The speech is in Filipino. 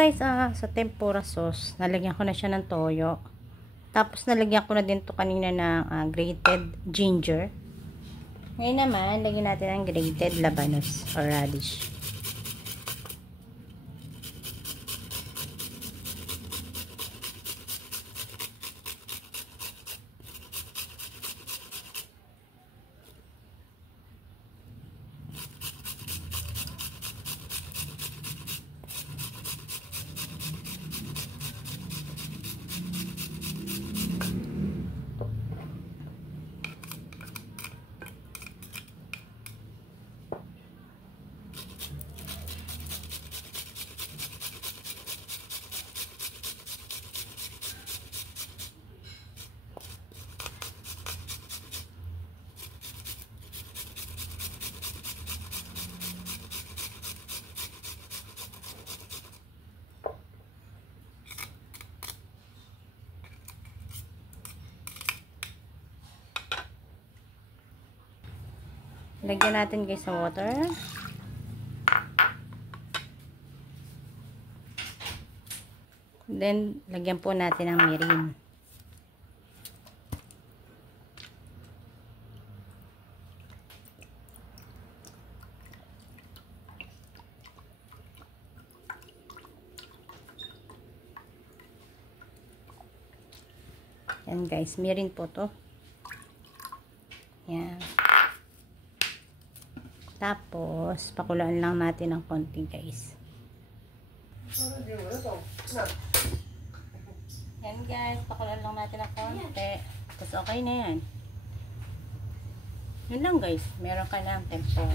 Guys, sa tempura sauce, nalagyan ko na siya ng toyo. Tapos nalagyan ko na din to kanina ng grated ginger. Ngayon naman, lagyan natin ang grated labanos or radish. Lagyan natin guys sa water. Then, lagyan po natin ng mirin. Yan guys, mirin po to. Yan. Tapos, pakulaan lang natin ng konti guys. Yan guys, pakulaan lang natin ng konti. Tapos okay na yan. Yun lang guys, meron ka ng tempura.